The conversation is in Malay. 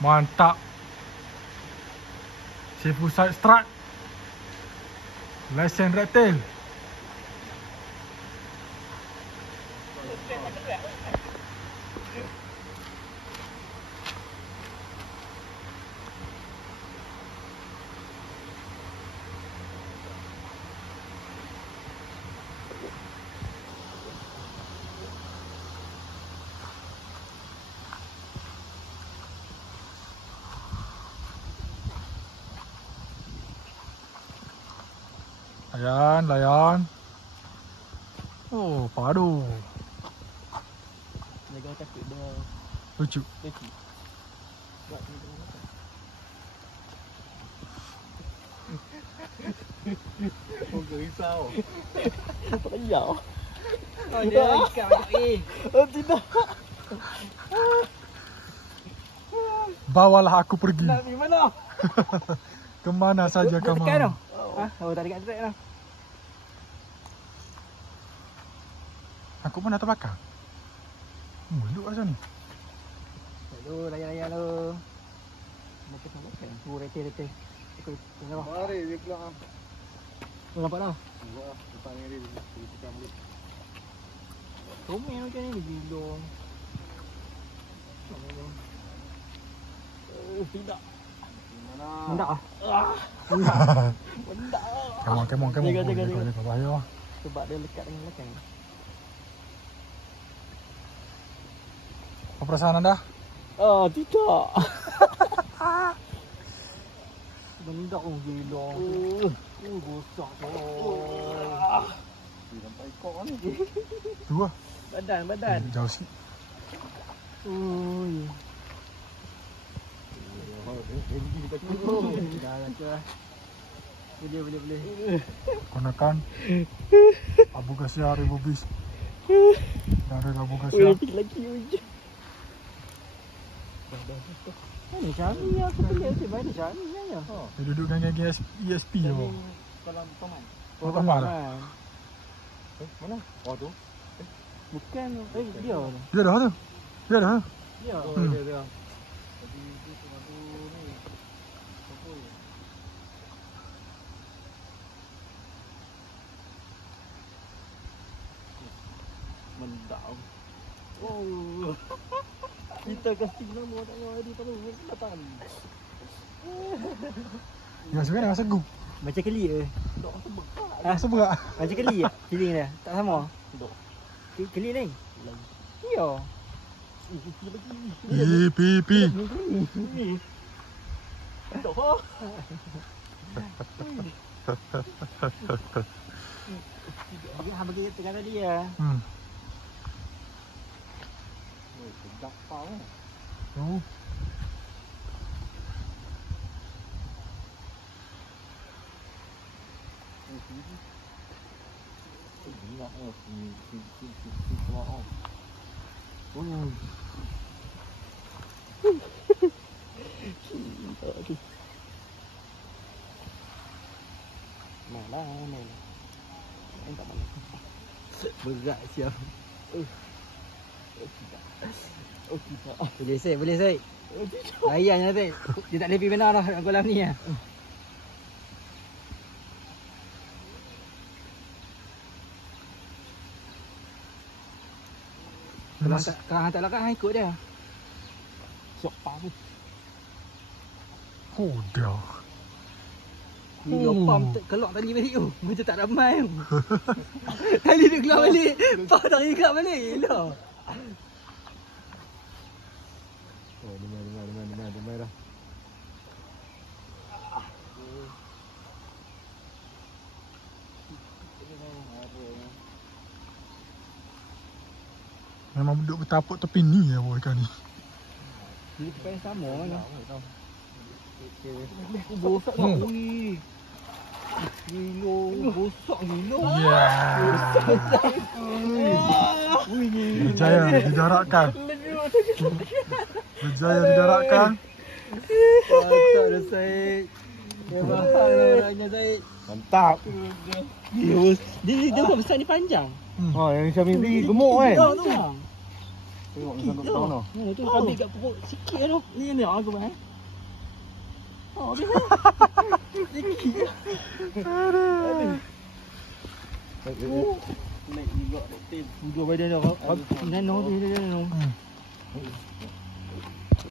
Mantap. Seafood side strike. Lesen reptil. Layan. Oh, padu. Jaga takut dia. Lucu. Buat ni dengan apa? Oh, risau. Payah. Oh, dia ikan macam Oh, tidak. Bawalah aku pergi. Nak pergi mana? Kemana saja kau Tekan mau. tu. Oh, tak dekat track dah. Aku pun dah terbakar. Mulut macam ni. Aduh, layan lu. Makan. Rete. Ikut tengok. Mari dia keluar. Nampak dah. Buat depan ni dia tekan mulut. Comel macam ni gilong. Tidak. Mana? Mendak ah. Mendak. Come on. Jaga. Bahaya. Sebab dia lekat dengan belakang. Apa perasaan anda? Ah, tidak. Mendak gilong. Bosak tu. Sampai ekor ni. Tu lah. Badan. Jauh sikit. Ui. Dah lah. Boleh. Gunakan Abu Ghasia Ribu Bis. Dari Abu Boleh Ghasia. lagi. Ni Syami aku boleh si baik Syami ya. Dia duduk dengan geng ESP je. Kolam paman. Oh, paman dah? Mana? Oh tu. Bukan dia. Dia dah tu. Dia. Oh Hmm. dia. Tadi tu tu ni. Apa? Mendak. Oh. Kita kasih nama tak tahu dia tahu datang. Yang sebenarnya rasa gup. Macam keli ke? Tak sebab. Seberat. Macam keli ke? Feeling dia. Tak sama. Dok. Keli lain. Ya. Pi. Dok. Dia hang bagi tengah dia. Sedap pau. Oh. Malah. Tak malah. Berat siap. Boleh Syed. Layannya Syed. Dia tak boleh pergi benar dah dalam kolam ni lah. Kalau hantar lah kan ikut dia. Sok pam. Oh dah. Dia pam keluar tadi balik tu. Macam tak ramai tu. Tadi dia keluar balik. Pam tak ingat balik. Gila. Oh, demai dah. Memang duduk bertapuk tepi ni ya boy ikan ni. Dia tempat yang sama kan. Bosak tak? Ui. Gilo, bosak gilo. Ya. Berjaya didaratkan. Mantap dah Syed. Dia mahal orangnya Syed. Mantap. Dia bukan besar ni panjang. Oh, yang Syami ni gemuk kan? Panjang tu. Tengok ni sangkut kau noh. Mana tu sambil kat perut sikit tu. Ni aku main. Oh, habis. Sikit. Aduh. Naik juga tim. Duduk badan dia. Nano tu dia.